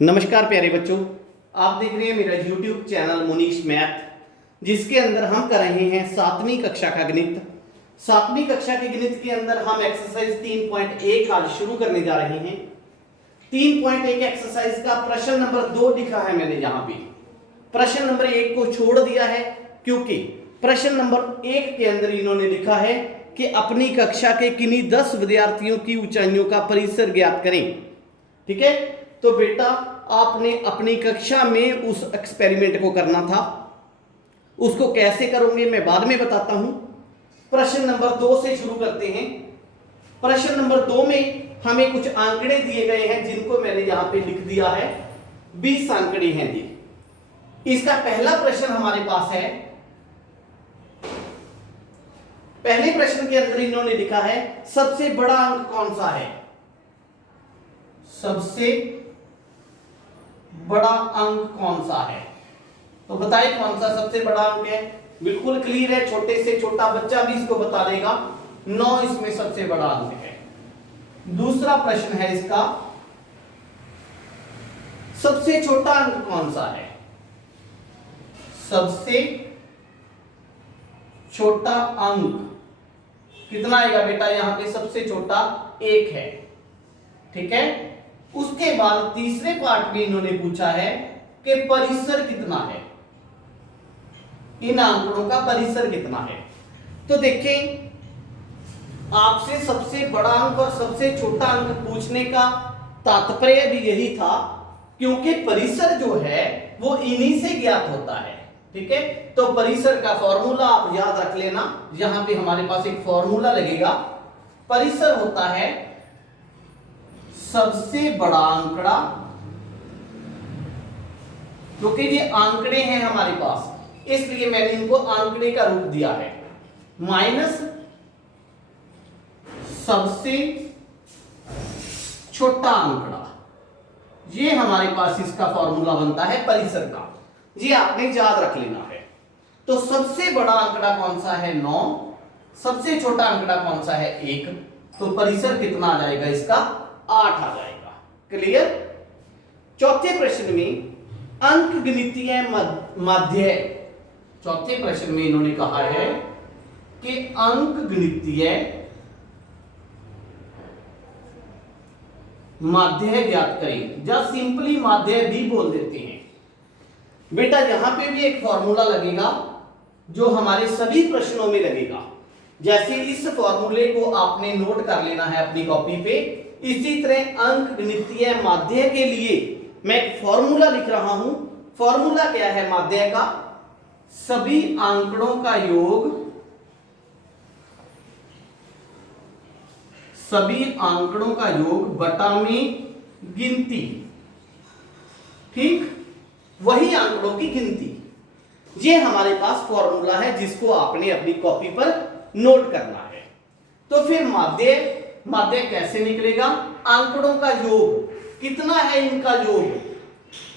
नमस्कार प्यारे बच्चों, आप देख रहे हैं मेरा YouTube चैनल मुनीश मैथ, जिसके अंदर हम कर रहे हैं 7वीं कक्षा का गणित। 7वीं कक्षा के गणित के अंदर हम एक्सरसाइज 3.1 आज शुरू करने जा रहे हैं। 3.1 एक्सरसाइज का प्रश्न नंबर 2 लिखा है मैंने यहाँ पे। प्रश्न नंबर 1 को छोड़ दिया है क्योंकि प्रश्न नंबर 1 के अंदर इन्होंने लिखा है कि अपनी कक्षा के किन्हीं 10 विद्यार्थियों की ऊंचाइयों का परिसर ज्ञात करें। ठीक है, तो बेटा आपने अपनी कक्षा में उस एक्सपेरिमेंट को करना था। उसको कैसे करोगे मैं बाद में बताता हूं। प्रश्न नंबर 2 से शुरू करते हैं। प्रश्न नंबर 2 में हमें कुछ आंकड़े दिए गए हैं जिनको मैंने यहां पे लिख दिया है। 20 आंकड़े हैं जी। इसका पहला प्रश्न हमारे पास है। पहले प्रश्न के अंदर इन्होंने लिखा है सबसे बड़ा अंक कौन सा है। सबसे बड़ा अंक कौन सा है, तो बताइए कौन सा सबसे बड़ा अंक है। बिल्कुल क्लियर है, छोटे से छोटा बच्चा भी इसको बता देगा। 9 इसमें सबसे बड़ा अंक है। दूसरा प्रश्न है इसका, सबसे छोटा अंक कौन सा है। सबसे छोटा अंक कितना आएगा बेटा, यहां पे सबसे छोटा 1 है। ठीक है, उसके बाद तीसरे पार्ट में इन्होंने पूछा है कि परिसर कितना है, इन आंकड़ों का परिसर कितना है। तो देखें, आपसे सबसे बड़ा अंक और सबसे छोटा अंक पूछने का तात्पर्य भी यही था क्योंकि परिसर जो है वो इन्हीं से ज्ञात होता है। ठीक है, तो परिसर का फॉर्मूला आप याद रख लेना। यहां पे हमारे पास एक फॉर्मूला लगेगा। परिसर होता है सबसे बड़ा आंकड़ा, क्योंकि ये आंकड़े हैं हमारे पास इसलिए मैंने इनको आंकड़े का रूप दिया है, माइनस सबसे छोटा आंकड़ा। ये हमारे पास इसका फॉर्मूला बनता है परिसर का। ये आपने याद रख लेना है। तो सबसे बड़ा आंकड़ा कौन सा है 9, सबसे छोटा आंकड़ा कौन सा है 1, तो परिसर कितना आ जाएगा इसका 8 आ जाएगा। क्लियर। चौथे प्रश्न में अंक गणितीय माध्य, चौथे प्रश्न में इन्होंने कहा है कि अंक गणितीय माध्य ज्ञात करें, या सिंपली माध्य भी बोल देते हैं। बेटा यहां पे भी एक फॉर्मूला लगेगा जो हमारे सभी प्रश्नों में लगेगा। जैसे इस फॉर्मूले को आपने नोट कर लेना है अपनी कॉपी पे, इसी तरह अंक गणितीय माध्य के लिए मैं एक फॉर्मूला लिख रहा हूं। फॉर्मूला क्या है माध्य का, सभी आंकड़ों का योग, सभी आंकड़ों का योग बटा में गिनती। ठीक, वही आंकड़ों की गिनती। ये हमारे पास फॉर्मूला है जिसको आपने अपनी कॉपी पर नोट करना है। तो फिर माध्य कैसे निकलेगा, आंकड़ों का योग कितना है, इनका योग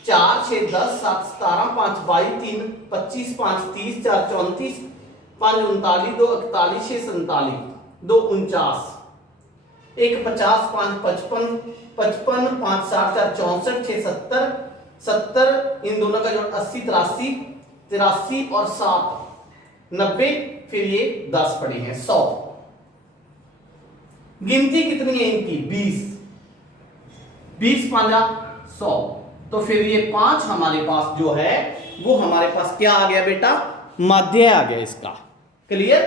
4 6 10 7 17 5 22 3 25 5 30 4 34 5 39 2 41 6 47 2 49 1 50 5 55 55 5 60 4 64 6 70 70, इन दोनों का जोड़ 80 83 83 और 7 90, फिर ये 10 पड़े हैं 100। गिनती कितनी है इनकी 20, 20 पांजा 100। तो फिर ये 5 हमारे पास जो है वो हमारे पास क्या आ गया बेटा, माध्य आ गया इसका। क्लियर।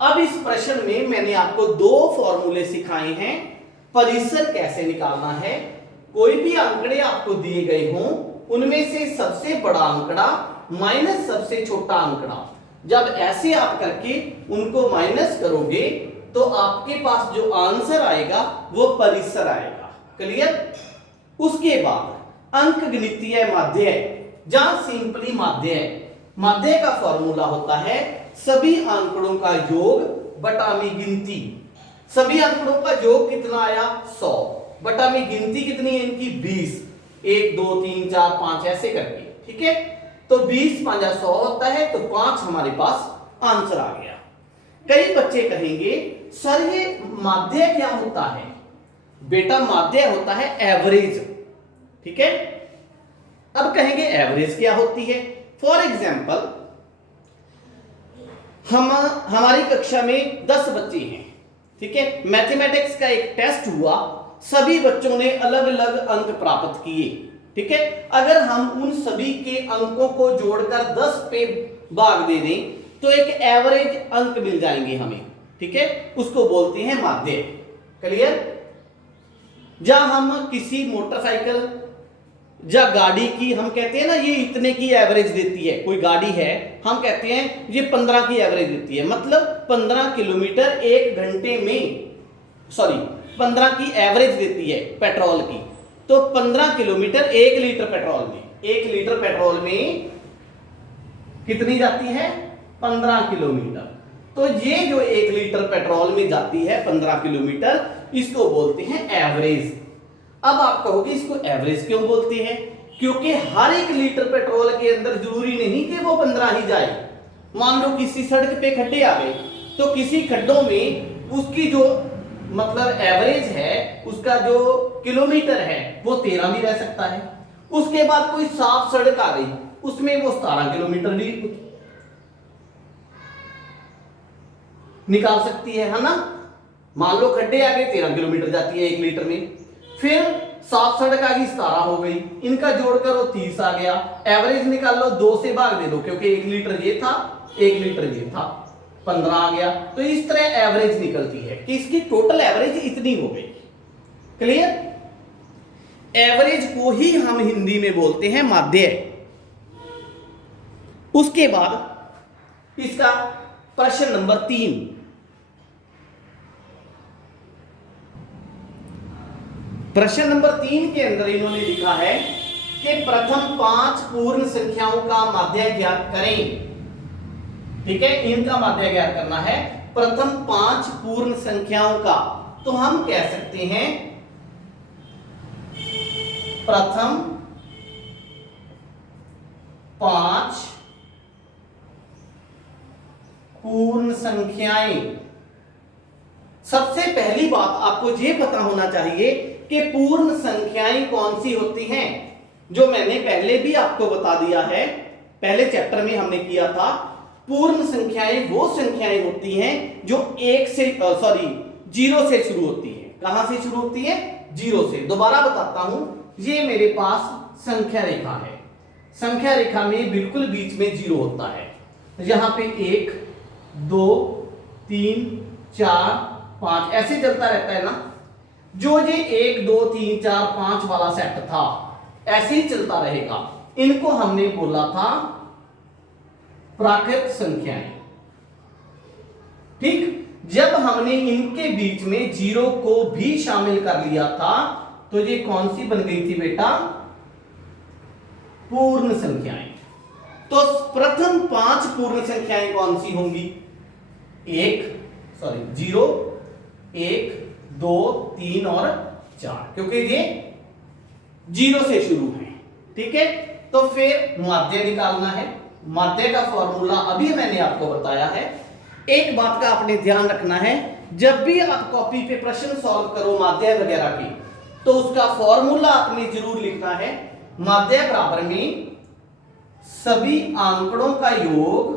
अब इस प्रश्न में मैंने आपको 2 फॉर्मूले सिखाए हैं परिसर कैसे निकालना है। कोई भी आंकड़े आपको दिए गए हों उनमें से सबसे बड़ा आंकड़ा माइनस सबसे छोटा आंकड़ा, जब ऐसे आप करके उनको माइनस करोगे तो आपके पास जो आंसर आएगा वो परिसर आएगा। क्लियर। उसके बाद अंक गणितीय माध्य, जहां सिंपली माध्य का फॉर्मूला होता है सभी आंकड़ों का योग बटा में गिनती। सभी आंकड़ों का योग कितना आया 100, बटा में गिनती कितनी है इनकी 20, 1 2 3 4 5 ऐसे करके। ठीक है, तो 20 5 100 होता है, तो 5 हमारे पास आंसर आ गया। कई बच्चे कहेंगे सर ये माध्य क्या होता है। बेटा माध्य होता है एवरेज। ठीक है। अब कहेंगे एवरेज क्या होती है। फॉर एग्जाम्पल हमारी कक्षा में 10 बच्चे हैं, ठीक है। मैथमेटिक्स का एक टेस्ट हुआ, सभी बच्चों ने अलग अलग अंक प्राप्त किए, ठीक है। अगर हम उन सभी के अंकों को जोड़कर 10 पे भाग दे दें तो एक एवरेज अंक मिल जाएंगे हमें, ठीक है। उसको बोलते हैं माध्य। क्लियर। जहां हम किसी मोटरसाइकिल या गाड़ी की हम कहते हैं ना ये इतने की एवरेज देती है, कोई गाड़ी है हम कहते हैं ये 15 की एवरेज देती है, मतलब 15 किलोमीटर एक घंटे में, सॉरी 15 की एवरेज देती है पेट्रोल की। तो 15 किलोमीटर 1 लीटर पेट्रोल में, 1 लीटर पेट्रोल में कितनी जाती है 15 किलोमीटर। तो ये जो 1 लीटर पेट्रोल में जाती है 15 किलोमीटर, इसको बोलते हैं एवरेज। अब आप कहोगे इसको एवरेज क्यों बोलते हैं, क्योंकि हर 1 लीटर पेट्रोल के अंदर जरूरी नहीं कि वो 15 ही जाए। मान लो किसी सड़क पे खड्डे आ गए तो किसी खड्डों में उसकी जो मतलब एवरेज है, उसका जो किलोमीटर है वो 13 भी रह सकता है। उसके बाद कोई साफ सड़क आ गई उसमें वो 17 किलोमीटर भी निकाल सकती है ना। मान लो खड्डे आ गए 13 किलोमीटर जाती है 1 लीटर में, फिर साफ सड़क आ गई 17 हो गई, इनका जोड़कर वो 30 आ गया। एवरेज निकाल लो, 2 से भाग दे दो क्योंकि 1 लीटर ये था 1 लीटर ये था, 15 आ गया। तो इस तरह एवरेज निकलती है कि इसकी टोटल एवरेज इतनी हो गई। क्लियर। एवरेज को ही हम हिंदी में बोलते हैं माध्य। उसके बाद इसका प्रश्न नंबर 3, प्रश्न नंबर 3 के अंदर इन्होंने लिखा है कि प्रथम 5 पूर्ण संख्याओं का माध्य ज्ञात करें, ठीक है। इनका माध्य ज्ञात करना है, प्रथम 5 पूर्ण संख्याओं का। तो हम कह सकते हैं प्रथम 5 पूर्ण संख्याएं। सबसे पहली बात आपको यह पता होना चाहिए कि पूर्ण संख्याएं कौन सी होती हैं, जो मैंने पहले भी आपको बता दिया है, पहले चैप्टर में हमने किया था। पूर्ण संख्याएं वो संख्याएं होती हैं जो 1 से सॉरी 0 से शुरू होती है। कहां से शुरू होती है 0 से। दोबारा बताता हूं, ये मेरे पास संख्या रेखा है, संख्या रेखा में बिल्कुल बीच में 0 होता है। यहां पे 1 2 3 4 5 ऐसे चलता रहता है ना। जो ये 1 2 3 4 5 वाला सेट था ऐसे ही चलता रहेगा। इनको हमने बोला था प्राकृत संख्याएं, ठीक। जब हमने इनके बीच में 0 को भी शामिल कर लिया था तो ये कौन सी बन गई थी बेटा, पूर्ण संख्याएं। तो प्रथम 5 पूर्ण संख्याएं कौन सी होंगी, 0 1 2 3 और 4, क्योंकि ये 0 से शुरू है, ठीक है। तो फिर माध्य निकालना है। माध्य का फॉर्मूला अभी मैंने आपको बताया है। एक बात का आपने ध्यान रखना है, जब भी आप कॉपी पे प्रश्न सॉल्व करो माध्य वगैरह की, तो उसका फॉर्मूला आपने जरूर लिखना है। माध्य बराबर में सभी आंकड़ों का योग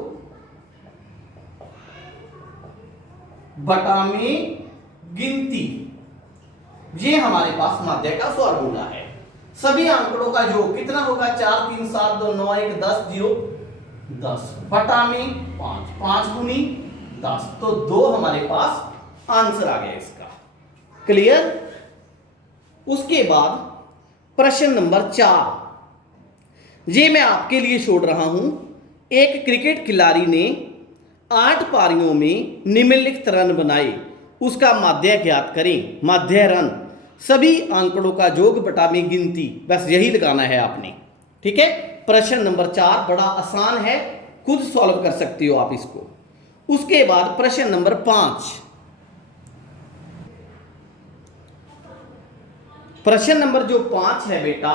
बटा में गिनती, ये हमारे पास माध्य का फॉर्मूला है। सभी आंकड़ों का योग कितना होगा, 4 3 7 2 9 1 10 0 10 बटा में 5 5 गुनी 10, तो 2 हमारे पास आंसर आ गया इसका। क्लियर। उसके बाद प्रश्न नंबर 4, ये मैं आपके लिए छोड़ रहा हूं। एक क्रिकेट खिलाड़ी ने 8 पारियों में निम्नलिखित रन बनाए, उसका माध्य ज्ञात करें। माध्य रन सभी आंकड़ों का योग बटा में गिनती, बस यही लगाना है आपने, ठीक है। प्रश्न नंबर 4 बड़ा आसान है, खुद सॉल्व कर सकते हो आप इसको। उसके बाद प्रश्न नंबर 5, प्रश्न नंबर जो 5 है बेटा,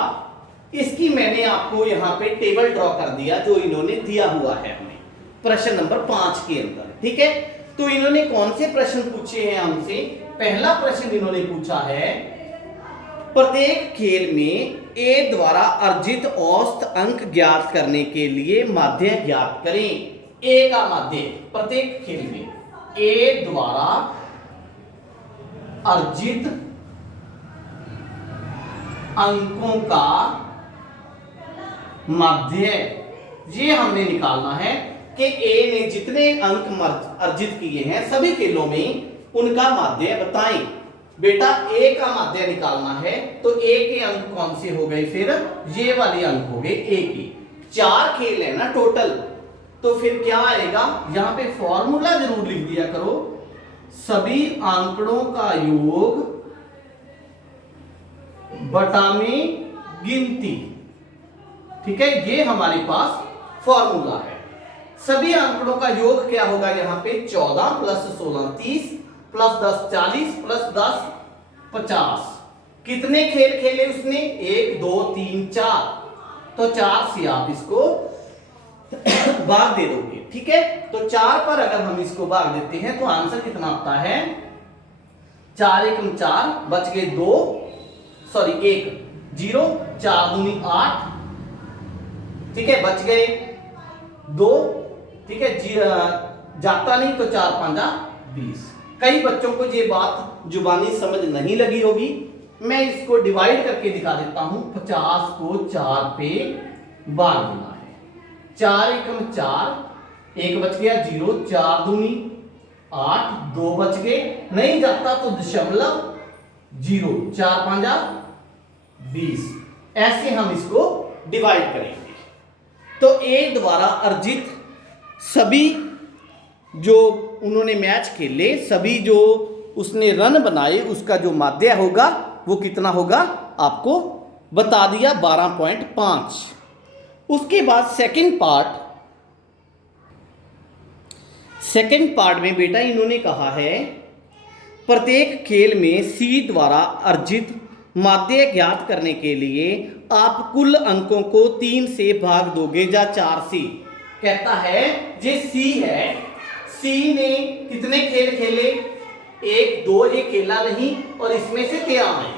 इसकी मैंने आपको यहां पे टेबल ड्रॉ कर दिया जो इन्होंने दिया हुआ है हमें प्रश्न नंबर 5 के अंदर, ठीक है। तो इन्होंने कौन से प्रश्न पूछे हैं हमसे। पहला प्रश्न इन्होंने पूछा है प्रत्येक खेल में ए द्वारा अर्जित औसत अंक ज्ञात करने के लिए माध्य ज्ञात करें। ए का माध्य प्रत्येक खेल में ए द्वारा अर्जित अंकों का माध्य, ये हमने निकालना है कि ए ने जितने अंक अर्जित किए हैं सभी खेलों में उनका माध्य बताएं। बेटा ए का माध्य निकालना है तो ए के अंक कौन से हो गए, फिर ये वाले अंक हो गए ए के। 4 खेल है ना टोटल, तो फिर क्या आएगा, यहां पे फॉर्मूला जरूर लिख दिया करो, सभी आंकड़ों का योग बटा में गिनती। ठीक है, ये हमारे पास फॉर्मूला है। सभी आंकड़ों का योग क्या होगा, यहां पे 14 प्लस 16 30 प्लस 10 40 प्लस 10 50। कितने खेल खेले उसने, 1 2 3 4, तो 4 से आप इसको भाग दे दोगे। ठीक है, तो 4 पर अगर हम इसको भाग देते हैं तो आंसर कितना आता है, 4 एकम 4 बच गए 2 सॉरी 1 0 4 दूनी 8। ठीक है, बच गए 2। ठीक है, जाता नहीं तो 4 5 20। कई बच्चों को ये बात जुबानी समझ नहीं लगी होगी, मैं इसको डिवाइड करके दिखा देता हूं। 50 को 4 पे भाग देना है, 4 एकम 4, 1 बच गया 0 4 दूनी 8 2 बच गए, नहीं जाता तो दशमलव 0 4 5 20। ऐसे हम इसको डिवाइड करेंगे। तो ए द्वारा अर्जित सभी जो उन्होंने मैच खेले, सभी जो उसने रन बनाए, उसका जो माध्य होगा वो कितना होगा आपको बता दिया, 12.5। उसके बाद सेकंड पार्ट में बेटा इन्होंने कहा है प्रत्येक खेल में सी द्वारा अर्जित माध्य ज्ञात करने के लिए आप कुल अंकों को 3 से भाग दोगे या 4 से। कहता है ये सी है, सी ने कितने खेल खेले, 1 2 ये खेला नहीं और इसमें से 13 आए।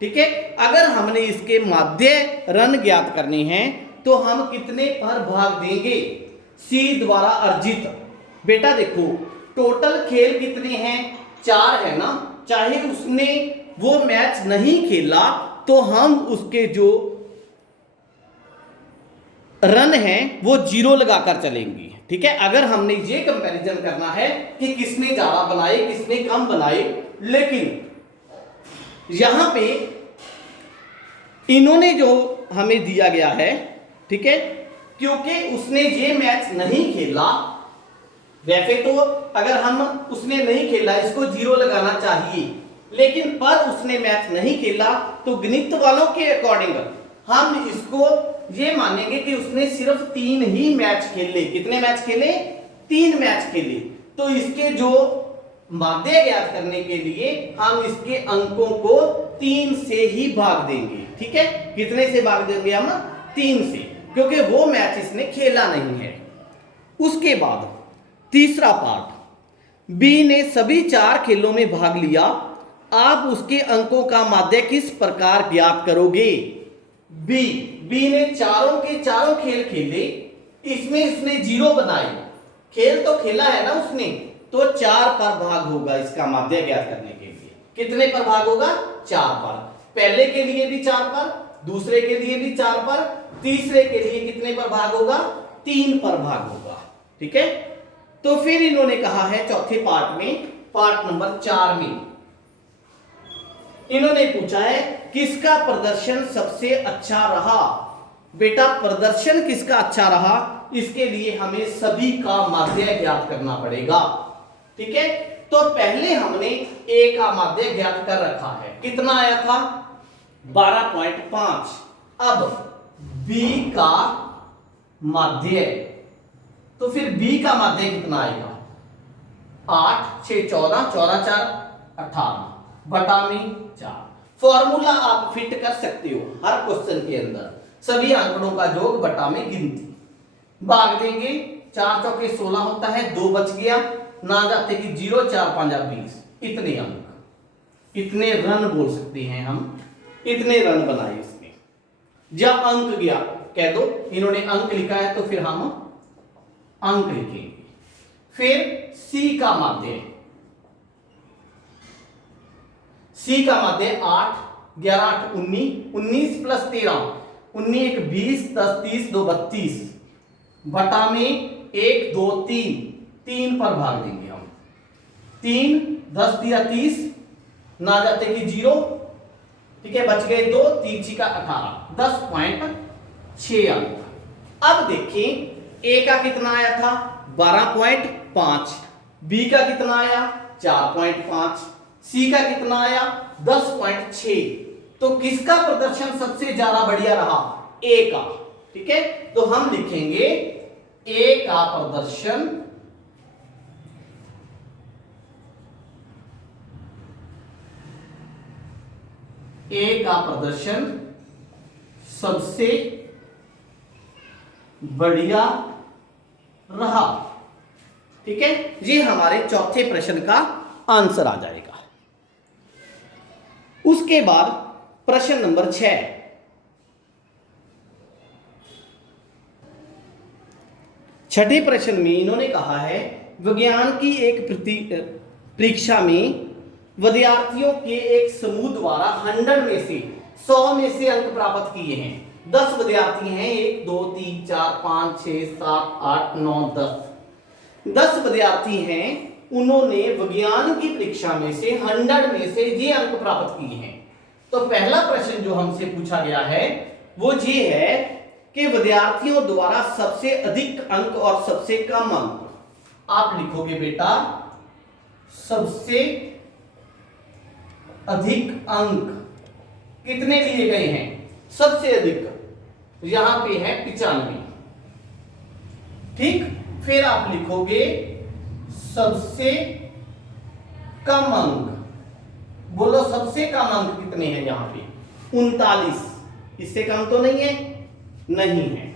ठीक है, अगर हमने इसके माध्य रन ज्ञात करने हैं तो हम कितने पर भाग देंगे, सी द्वारा अर्जित। बेटा देखो टोटल खेल कितने हैं, 4 है ना, चाहे उसने वो मैच नहीं खेला तो हम उसके जो रन हैं वो 0 लगाकर चलेंगे। ठीक है, अगर हमने ये कंपैरिजन करना है कि किसने ज्यादा बनाए किसने कम बनाए, लेकिन यहां पे इन्होंने जो हमें दिया गया है, ठीक है, क्योंकि उसने ये मैच नहीं खेला, वैसे तो अगर हम उसने नहीं खेला इसको 0 लगाना चाहिए, लेकिन पर उसने मैच नहीं खेला तो गणित वालों के अकॉर्डिंग हम इसको ये मानेंगे कि उसने सिर्फ 3 ही मैच खेले। कितने मैच खेले, 3 मैच खेले। तो इसके जो माध्य ज्ञात करने के लिए हम इसके अंकों को 3 से ही भाग देंगे। ठीक है, कितने से भाग देंगे हम, 3 से, क्योंकि वो मैच इसने खेला नहीं है। उसके बाद तीसरा पार्ट, बी ने सभी 4 खेलों में भाग लिया, आप उसके अंकों का माध्य किस प्रकार ज्ञात करोगे। बी ने चारों के चारों खेल खेले, इसमें उसने 0 बनाए, खेल तो खेला है ना उसने, तो 4 पर भाग होगा इसका माध्य ज्ञात करने के लिए। कितने पर भाग होगा, 4 पर। पहले के लिए भी 4 पर, दूसरे के लिए भी 4 पर, तीसरे के लिए कितने पर भाग होगा, 3 पर भाग होगा। ठीक है, तो फिर इन्होंने कहा है चौथे पार्ट में, पार्ट नंबर 4 में इन्होंने पूछा है किसका प्रदर्शन सबसे अच्छा रहा। बेटा प्रदर्शन किसका अच्छा रहा, इसके लिए हमें सभी का माध्य ज्ञात करना पड़ेगा। ठीक है, तो पहले हमने ए का माध्य ज्ञात कर रखा है, कितना आया था, 12.5। अब बी का माध्य, तो फिर बी का माध्य कितना आएगा, 8 6 14 14 4 18 बटा में 4। फॉर्मूला आप फिट कर सकते हो हर क्वेश्चन के अंदर, सभी आंकड़ों का योग बटा में गिनती, भाग देंगे, 4 चौके 16 होता है, 2 बच गया, ना जाते कि 0 4 5 20, इतने अंक, इतने रन बोल सकते हैं हम। इतने रन बनाए इसने। जब अंक गया कह दो, इन्होंने अंक लिखा है तो फिर हम अंक लिखेंगे। फिर सी का माध्य, सी का माध्य 8, 11 8 19, 19 प्लस 13, 19 1 20, 10 30 2 32 बटा में 1 2 3, 3 पर भाग देंगे हम। 3 10 दिया 30, ना जाते कि 0, ठीक है, बच गए 2, 3 6 का 18, 10.6 अंक। अब देखें ए का कितना आया था 12.5, बी का कितना आया 4.5, सी का कितना आया 10.6। तो किसका प्रदर्शन सबसे ज्यादा बढ़िया रहा, ए का। ठीक है, तो हम लिखेंगे ए का प्रदर्शन सबसे बढ़िया रहा। ठीक है, ये हमारे चौथे प्रश्न का आंसर आ जाएगा। उसके बाद प्रश्न नंबर 6, छठे प्रश्न में इन्होंने कहा है विज्ञान की एक परीक्षा में विद्यार्थियों के एक समूह द्वारा 100 में से अंक प्राप्त किए हैं। 10 विद्यार्थी हैं, 1 2 3 4 5 6 7 8 9 10 विद्यार्थी हैं। उन्होंने विज्ञान की परीक्षा में से 100 में से ये अंक प्राप्त किए हैं। तो पहला प्रश्न जो हमसे पूछा गया है वो ये है कि विद्यार्थियों द्वारा सबसे अधिक अंक और सबसे कम अंक। आप लिखोगे बेटा सबसे अधिक अंक कितने लिए गए हैं, सबसे अधिक यहां पे है 95। ठीक, फिर आप लिखोगे सबसे कम अंक। बोलो सबसे कम अंक कितने हैं यहां पे 39, इससे कम तो नहीं है, नहीं है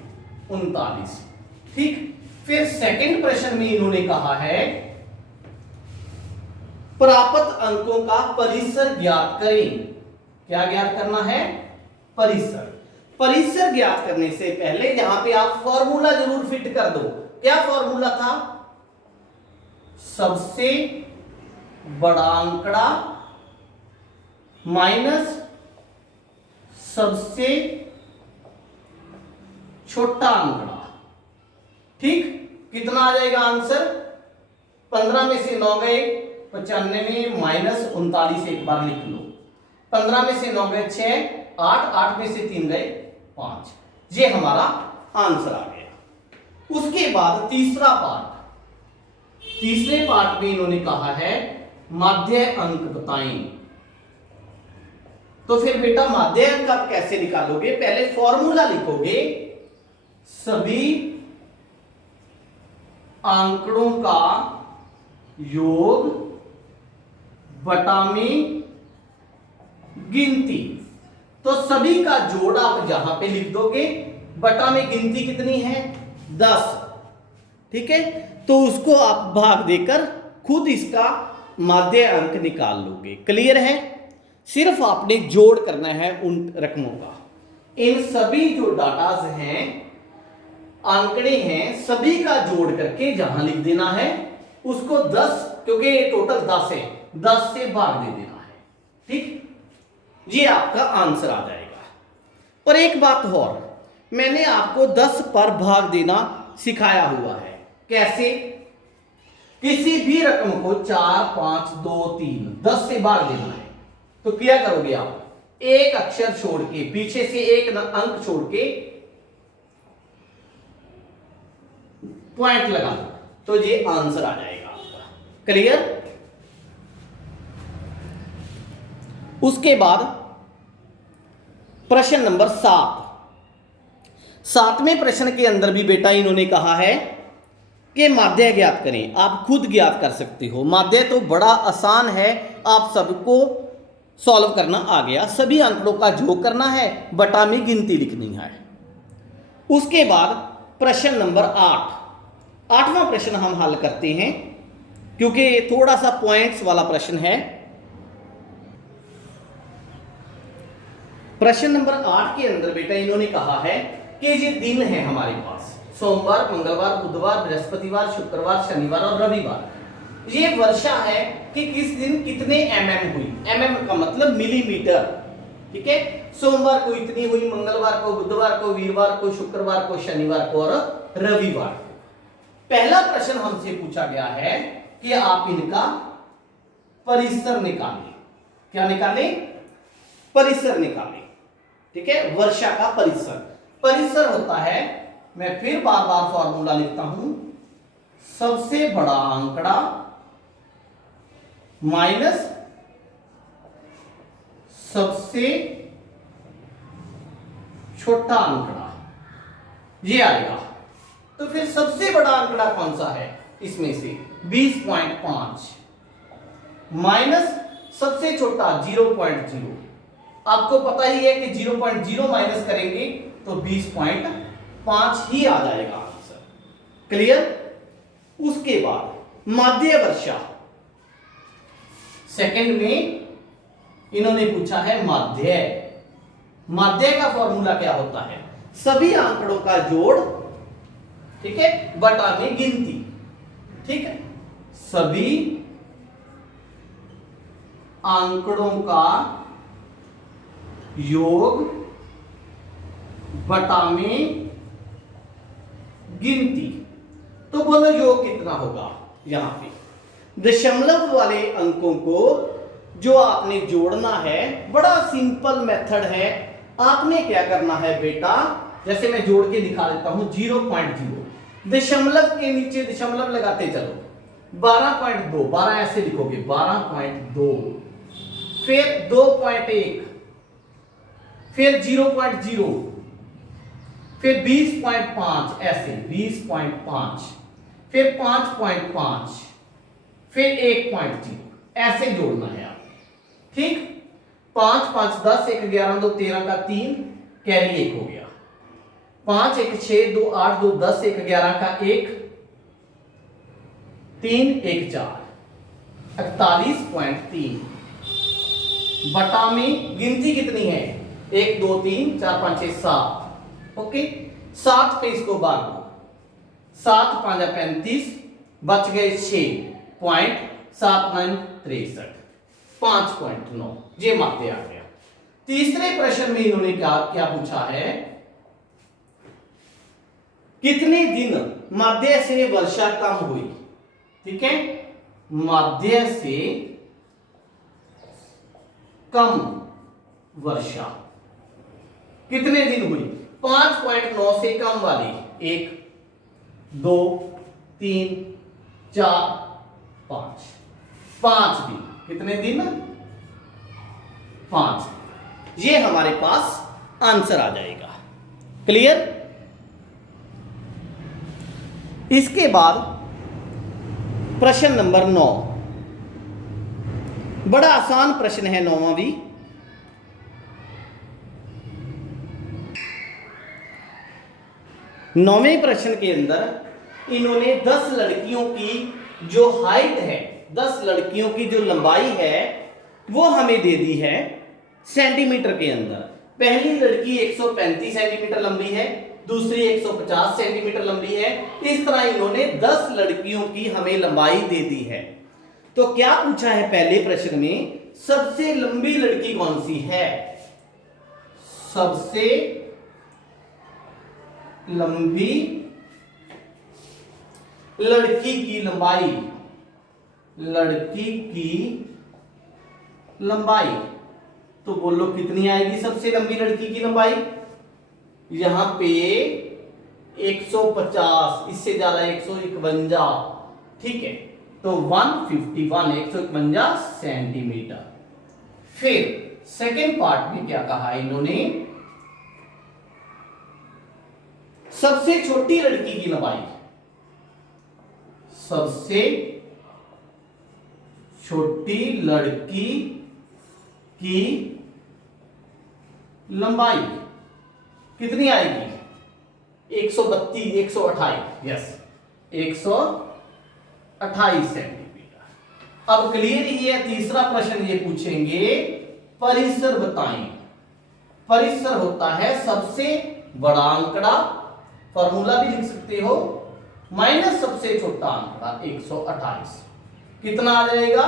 39। ठीक, फिर सेकंड प्रश्न में इन्होंने कहा है प्राप्त अंकों का परिसर ज्ञात करें। क्या ज्ञात करना है, परिसर। परिसर ज्ञात करने से पहले यहां पे आप फॉर्मूला जरूर फिट कर दो। क्या फॉर्मूला था, सबसे बड़ा आंकड़ा माइनस सबसे छोटा आंकड़ा। ठीक, कितना आ जाएगा आंसर, 15 में से 9 गए 95 माइनस 39 एक बार लिख लो। 15 में से 9 गए 6, 8 में से 3 गए 5। ये हमारा आंसर आ गया। उसके बाद तीसरा पार्ट, तीसरे पार्ट में इन्होंने कहा है माध्य अंक बताएं। तो फिर बेटा माध्य अंक आप कैसे निकालोगे, पहले फॉर्मूला लिखोगे सभी आंकड़ों का योग बटा में गिनती। तो सभी का जोड़ आप जहां पे लिख दोगे, बटा में गिनती कितनी है 10। ठीक है, तो उसको आप भाग देकर खुद इसका माध्य अंक निकाल लोगे। क्लियर है, सिर्फ आपने जोड़ करना है उन रकमों का। इन सभी जो डाटाज हैं, आंकड़े हैं, सभी का जोड़ करके जहां लिख देना है उसको 10, क्योंकि ये टोटल 10 है, 10 से भाग दे देना है। ठीक, ये आपका आंसर आ जाएगा। और एक बात और, मैंने आपको 10 पर भाग देना सिखाया हुआ है। कैसे, किसी भी रकम को 4 5 2 3 10 से भाग देना है तो क्या करोगे आप, एक अक्षर छोड़ के, पीछे से एक अंक छोड़ के पॉइंट लगा दो, तो ये आंसर आ जाएगा आपका। क्लियर। उसके बाद प्रश्न नंबर 7। 7वें प्रश्न के अंदर भी बेटा इन्होंने कहा है कि माध्य ज्ञात करें। आप खुद ज्ञात कर सकते हो, माध्य तो बड़ा आसान है, आप सबको सॉल्व करना आ गया। सभी आंकड़ों का योग करना है, बटा में गिनती लिखनी है। उसके बाद प्रश्न नंबर 8। 8वां प्रश्न हम हल करते हैं क्योंकि ये थोड़ा सा पॉइंट्स वाला प्रश्न है। प्रश्न नंबर 8 के अंदर बेटा इन्होंने कहा है कि ये दिन है हमारे पास, सोमवार, मंगलवार, बुधवार, बृहस्पतिवार, शुक्रवार, शनिवार और रविवार। ये वर्षा है कि किस दिन कितने mm हुई। mm का मतलब मिलीमीटर, ठीक है। सोमवार को इतनी हुई, मंगलवार को, बुधवार को, वीरवार को, शुक्रवार को, शनिवार को और रविवार को। पहला प्रश्न हमसे पूछा गया है कि आप इनका परिसर निकालें। क्या निकालें? परिसर निकालें, ठीक है। वर्षा का परिसर, परिसर होता है, मैं फिर बार बार फॉर्मूला लिखता हूं, सबसे बड़ा आंकड़ा माइनस सबसे छोटा आंकड़ा, ये आएगा। तो फिर सबसे बड़ा आंकड़ा कौन सा है इसमें से? 20.5 माइनस सबसे छोटा 0.0। आपको पता ही है कि 0.0 माइनस करेंगे तो 20.5 ही आ जाएगा आंसर। क्लियर? उसके बाद माध्य वर्षा, सेकंड में इन्होंने पूछा है माध्य। माध्य का फॉर्मूला क्या होता है? सभी आंकड़ों का जोड़, ठीक है, बटा में गिनती, ठीक है। सभी आंकड़ों का योग बटा में गिनती। तो बोलो योग कितना होगा? यहां पे दशमलव वाले अंकों को जो आपने जोड़ना है, बड़ा सिंपल मेथड है। आपने क्या करना है बेटा, जैसे मैं जोड़ के दिखा देता हूं, 0.0 दशमलव के नीचे दशमलव लगाते चलो, 12.2, 12 ऐसे लिखोगे, 12.2, फिर 2.1, फिर 0.0, फिर 20.5 ऐसे 20.5, फिर 5.5, फिर 1.0 ऐसे जोड़ना है आप, ठीक। 5 5 10, 1 11 2 13 का 3, कैरी 1 हो गया। 5 1 6 2 8 2 10, 1 11 का 1, 3 1 4, 48.3 बटा में गिनती कितनी है? 1 2 3 4 5 6 7, ओके। 7 पे इसको भाग दो, 7 5 35, बच गए 6.7963, 5.9, ये माध्य आ गया। तीसरे प्रश्न में इन्होंने क्या पूछा है? कितने दिन माध्य से वर्षा कम हुई, ठीक है। माध्य से कम वर्षा कितने दिन हुई? 5.9 से कम वाली 1 2 3 4 5, 5 दिन। कितने दिन? 5। ये हमारे पास आंसर आ जाएगा। क्लियर? इसके बाद प्रश्न नंबर 9, बड़ा आसान प्रश्न है, 9वां भी। नौवें प्रश्न के अंदर इन्होंने 10 लड़कियों की जो हाइट है, 10 लड़कियों की जो लंबाई है, वो हमें दे दी है सेंटीमीटर के अंदर। पहली लड़की 135 सेंटीमीटर लंबी है, दूसरी 150 सेंटीमीटर लंबी है। इस तरह इन्होंने 10 लड़कियों की हमें लंबाई दे दी है। तो क्या पूछा है पहले प्रश्न में? सबसे लंबी लड़की कौन सी है? सबसे लंबी लड़की की लंबाई, लड़की की लंबाई, तो बोलो कितनी आएगी सबसे लंबी लड़की की लंबाई? यहां पे 150, इससे ज्यादा 151, ठीक है। तो 151, 151 सेंटीमीटर। फिर सेकेंड पार्ट में क्या कहा इन्होंने? सबसे छोटी लड़की की लंबाई, सबसे छोटी लड़की की लंबाई कितनी आएगी? 132, 128, यस, 128 सेंटीमीटर। अब क्लियर ही है। तीसरा प्रश्न ये पूछेंगे, परिसर बताएं। परिसर होता है सबसे बड़ा आंकड़ा, फॉर्मूला भी लिख सकते हो, माइनस सबसे छोटा आंकड़ा 128। कितना आ जाएगा?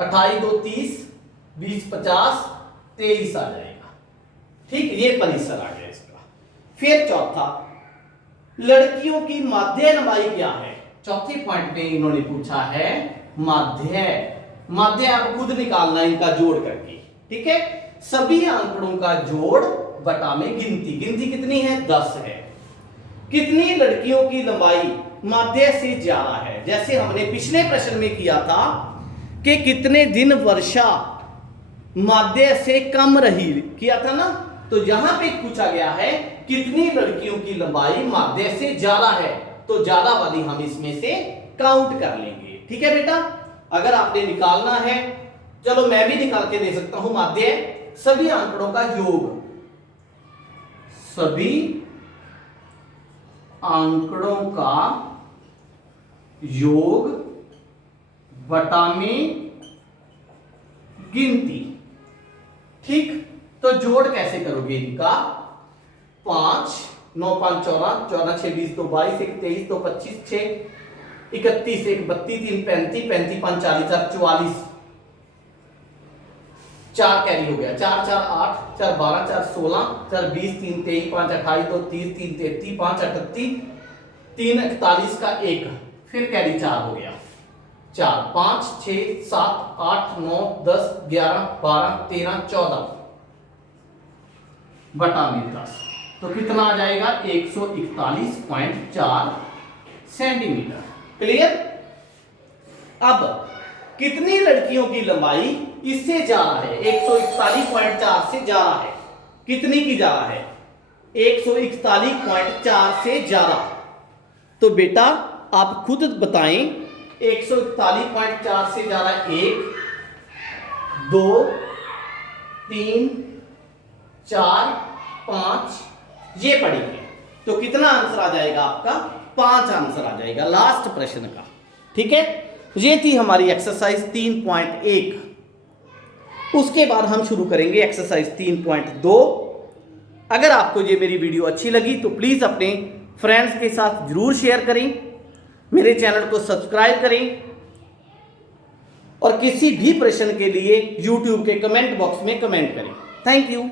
28 2 30, 20 50, 23 आ जाएगा। ठीक, ये परिसर आ गया इसका। फिर चौथा, लड़कियों की माध्य लंबाई क्या है? चौथे पॉइंट पे इन्होंने पूछा है माध्य। माध्य आप खुद निकालना इनका जोड़ करके। ठीक है, सभी आंकड़ों का जोड़ बटा में गिनती। गिनती कितनी है? 10 है। कितनी लड़कियों की लंबाई माध्य से ज्यादा है? जैसे हमने पिछले प्रश्न में किया था कि कितने दिन वर्षा माध्य से कम रही, किया था ना। तो यहां पे पूछा गया है कितनी लड़कियों की लंबाई माध्य से ज्यादा है, तो ज्यादा वाली हम इसमें से काउंट कर लेंगे। ठीक है बेटा, अगर आपने निकालना है, चलो मैं भी निकाल के दे सकता हूं। माध्य सभी आंकड़ों का योग, सभी आंकड़ों का योग बटा में गिनती। ठीक, तो जोड़ कैसे करोगे इनका? 5 9 5 14, 14 6 20, तो 22, 1 23, तो 25, 6 31, 1 32, 3 35, 35 5 40, 4 44, 4 कैरी हो गया, 4 4 8, 4 12, 4 16, 4 20, 3 23, 5 28, 2 30, 3 33, 5 38, 3 41 का 1, फिर कैरी 4 हो गया। 4 5 6 7 8 9 10 11 12 13 14 बटा में 10, तो कितना आ जाएगा? 141.4 सेंटीमीटर। क्लियर? अब कितनी लड़कियों की लंबाई इससे ज्यादा है? 141.4 से ज्यादा है। कितनी की ज्यादा है? 141.4 से ज्यादा। तो बेटा आप खुद बताएं, 141.4 से ज्यादा 1 2 3 4 5 ये पढ़ेंगे, तो कितना आंसर आ जाएगा आपका? 5 आंसर आ जाएगा लास्ट प्रश्न का। ठीक है, ये थी हमारी एक्सरसाइज 3.1। उसके बाद हम शुरू करेंगे एक्सरसाइज 3.2। अगर आपको ये मेरी वीडियो अच्छी लगी तो प्लीज़ अपने फ्रेंड्स के साथ जरूर शेयर करें, मेरे चैनल को सब्सक्राइब करें, और किसी भी प्रश्न के लिए YouTube के कमेंट बॉक्स में कमेंट करें। Thank you.